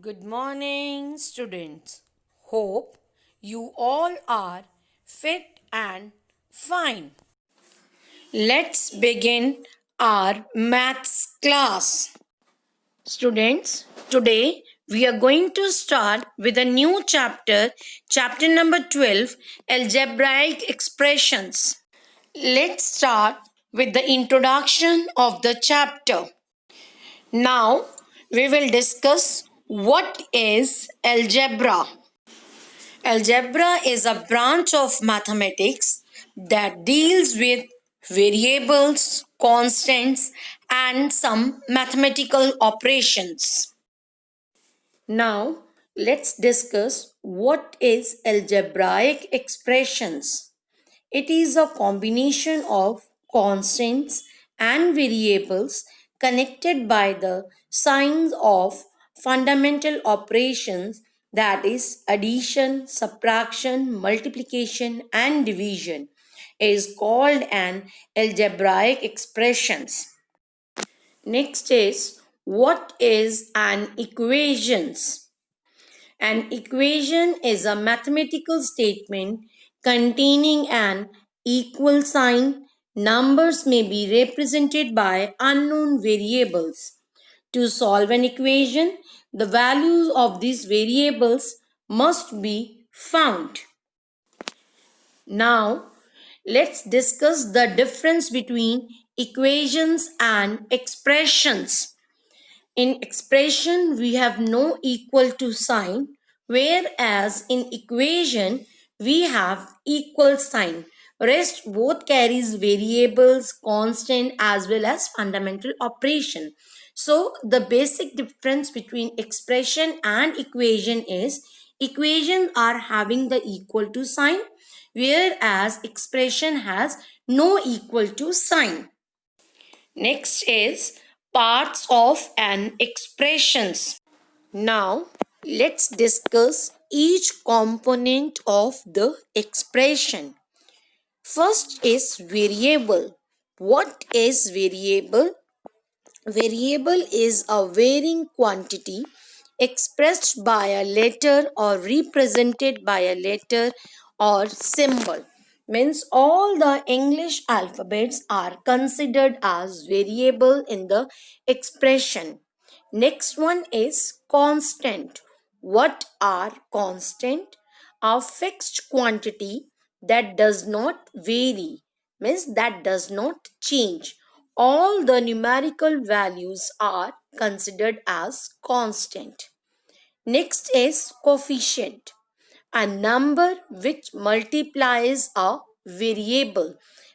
Good morning, students. Hope you all are fit and fine. Let's begin our maths class. Students, today we are going to start with a new chapter, chapter number 12, Algebraic expressions. Let's start with the introduction of the chapter. Now, we will discuss what is algebra. Algebra is a branch of mathematics that deals with variables, constants, and some mathematical operations. Now, let's discuss what is algebraic expressions. It is a combination of constants and variables connected by the signs of fundamental operations, that is addition, subtraction, multiplication and division, is called an algebraic expressions. Next is what is an equations? An equation is a mathematical statement containing an equal sign. Numbers may be represented by unknown variables. To solve an equation, the values of these variables must be found. Now, let's discuss the difference between equations and expressions. In expression, we have no equal to sign, whereas in equation, we have equal sign. Rest both carries variables, constant as well as fundamental operation. So the basic difference between expression and equation is equations are having the equal to sign, whereas expression has no equal to sign. Next is parts of an expressions. Now let's discuss each component of the expression. First is variable. What is variable? Variable is a varying quantity expressed by a letter or represented by a letter or symbol. Means all the English alphabets are considered as variable in the expression. Next one is constant. What are constant? A fixed quantity that does not vary, means that does not change. All the numerical values are considered as constant. Next is coefficient, a number which multiplies a variable.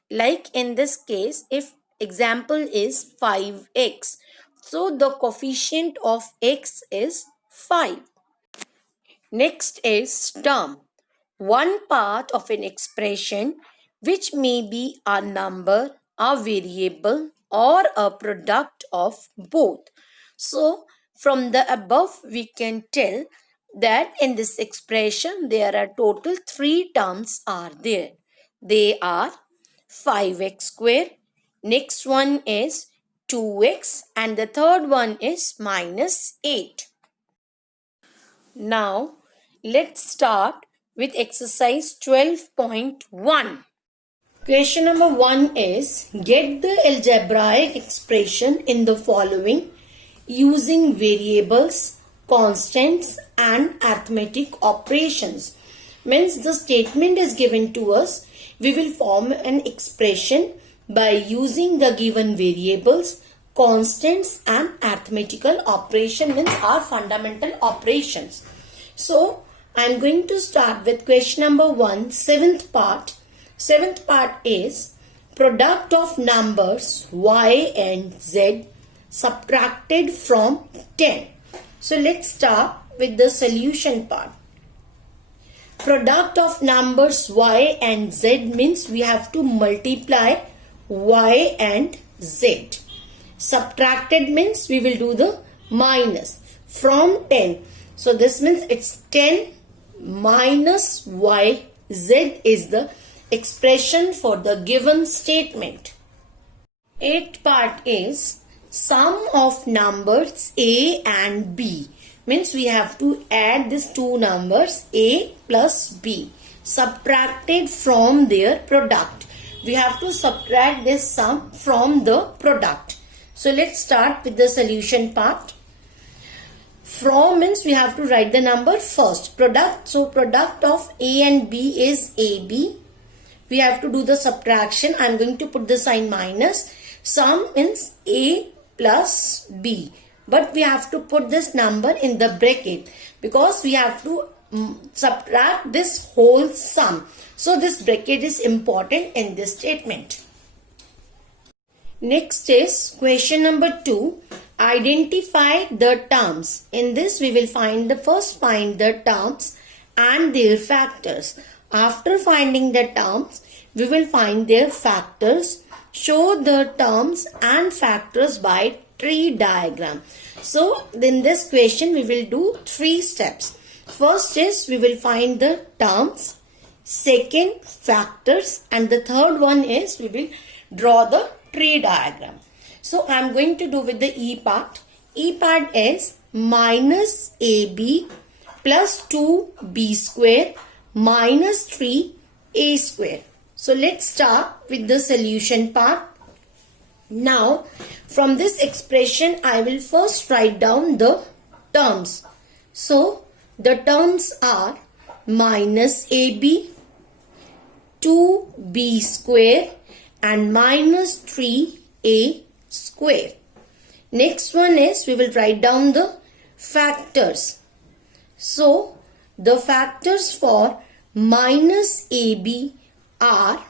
Like in this case, if example is 5x, so the coefficient of x is 5. Next is term, one part of an expression which may be a number, a variable, or a product of both. So, from the above, we can tell that in this expression there are total 3 terms are there. They are 5x square, next one is 2x, and the third one is minus 8. Now, let's start with exercise 12.1. Question number 1 is get the algebraic expression in the following using variables, constants and arithmetic operations. Means the statement is given to us. We will form an expression by using the given variables, constants and arithmetical operation, means our fundamental operations. So I am going to start with question number 1, seventh part. Seventh part is product of numbers y and z subtracted from 10. So let's start with the solution part. Product of numbers y and z means we have to multiply y and z. Subtracted means we will do the minus from 10. So this means it's 10 minus y. Z is the expression for the given statement. Eighth part is sum of numbers a and b. Means we have to add these two numbers A plus B subtracted from their product. We have to subtract this sum from the product. So let's start with the solution part. From means we have to write the number first. Product. So product of A and B is AB. We have to do the subtraction. I am going to put the sign minus. Sum means A plus B. But we have to put this number in the bracket because we have to subtract this whole sum. So this bracket is important in this statement. Next is question number 2. Identify the terms. In this we will find the terms and their factors. After finding the terms, we will find their factors. Show the terms and factors by tree diagram. So in this question we will do 3 steps. First is we will find the terms, second factors, and the third one is we will draw the tree diagram. So I am going to do with the E part. E part is minus AB plus 2B square minus 3A square. So let's start with the solution part. Now from this expression I will first write down the terms. So the terms are minus AB, 2B square and minus 3A square. Next one is we will write down the factors. So the factors for minus AB are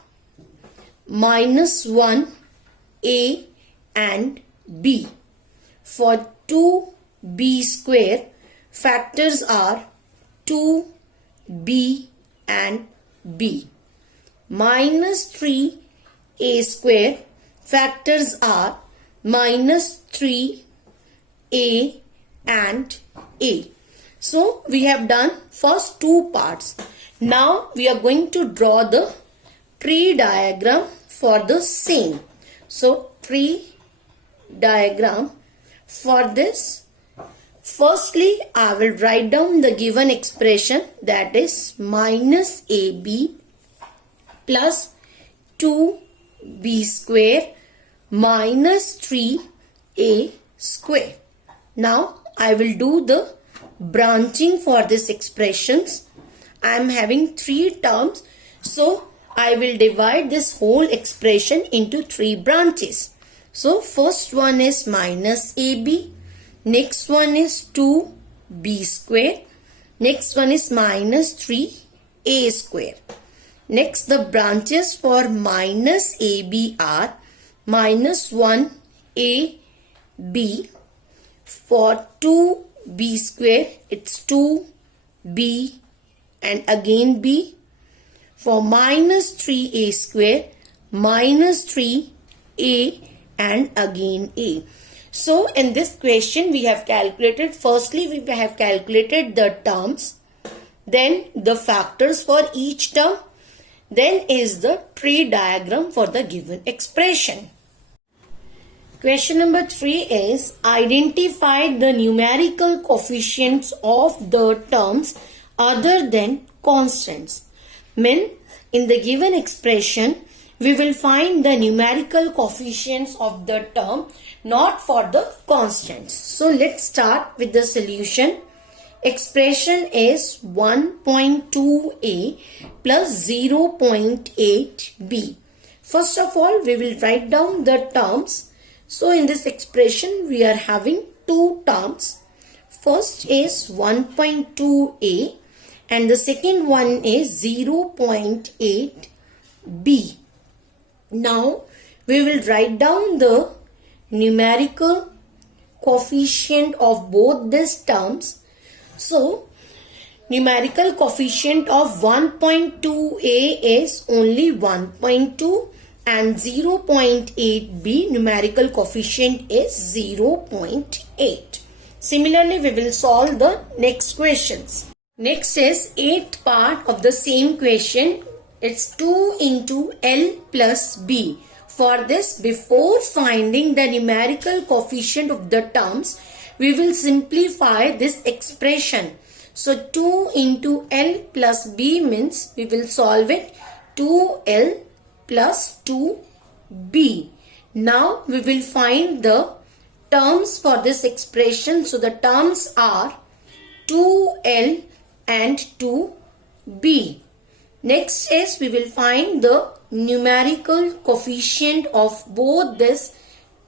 minus 1A and B. For 2B square, factors are 2B and B. Minus 3A square, factors are minus 3A and A. So we have done first 2 parts. Now we are going to draw the tree diagram for the same. So tree diagram for this. Firstly, I will write down the given expression, that is minus AB plus 2B square minus 3A square. Now I will do the branching for this expressions. I am having 3 terms, so I will divide this whole expression into 3 branches. So first one is minus AB, next one is 2B square, next one is minus 3A square. Next, the branches for minus AB are minus 1AB. For 2B square, it's 2B and again B. For minus 3A square, minus 3A and again A. So in this question we have calculated, firstly we have calculated the terms, then the factors for each term, then is the tree diagram for the given expression. Question number 3 is identify the numerical coefficients of the terms other than constants. Mean in the given expression we will find the numerical coefficients of the term, not for the constants. So let's start with the solution. Expression is 1.2a plus 0.8b. First of all, we will write down the terms. So in this expression, we are having 2 terms. First is 1.2a and the second one is 0.8b. Now, we will write down the numerical coefficient of both these terms. So, numerical coefficient of 1.2a is only 1.2 and 0.8b numerical coefficient is 0.8. Similarly, we will solve the next questions. Next is 8th part of the same question. It's 2 into L plus B. For this, before finding the numerical coefficient of the terms, we will simplify this expression. So 2 into L plus B means we will solve it 2L plus 2B. Now we will find the terms for this expression. So the terms are 2L and 2B. Next is we will find the numerical coefficient of both these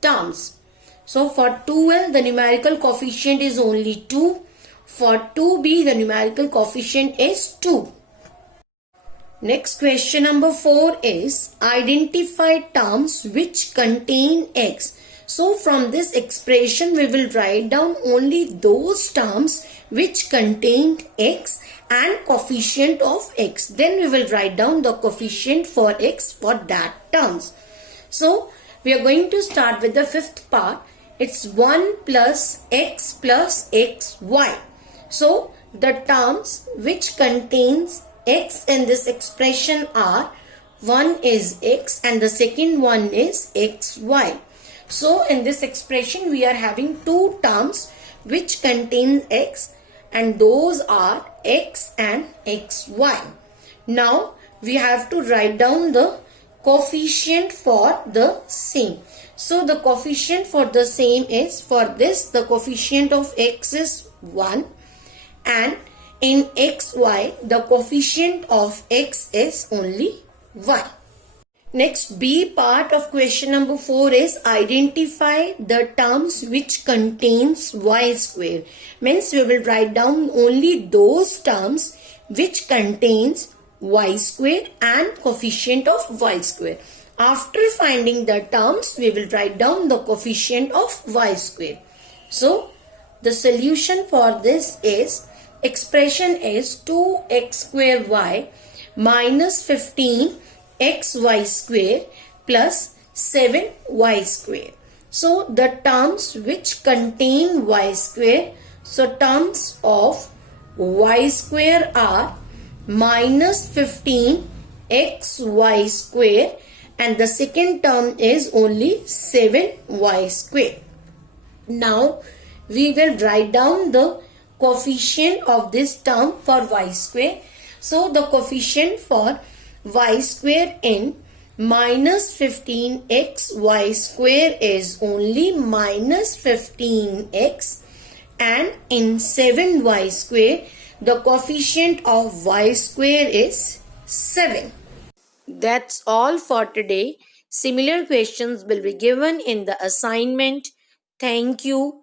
terms. So for 2L the numerical coefficient is only 2. For 2B the numerical coefficient is 2. Next question number 4 is identify terms which contain x. So from this expression we will write down only those terms which contain x and coefficient of x. Then we will write down the coefficient for x for that terms. So we are going to start with the fifth part. It's 1 plus xy. So the terms which contains x in this expression are one is x and the second one is xy. So in this expression we are having two terms which contain x and those are x and xy. Now we have to write down the coefficient for the same. So the coefficient for the same is, for this the coefficient of x is 1 and in xy the coefficient of x is only y. Next B part of question number 4 is identify the terms which contains y square. Means we will write down only those terms which contains y square and coefficient of y square. After finding the terms we will write down the coefficient of y square. So the solution for this is expression is 2x square y minus 15 xy square plus 7y square. So the terms which contain y square, so terms of y square are minus 15 xy square and the second term is only 7y square. Now we will write down the coefficient of this term for y square. So the coefficient for y square in minus 15xy square is only minus 15x and in 7y square the coefficient of y square is 7. That's all for today. Similar questions will be given in the assignment. Thank you.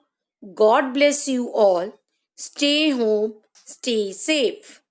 God bless you all. Stay home. Stay safe.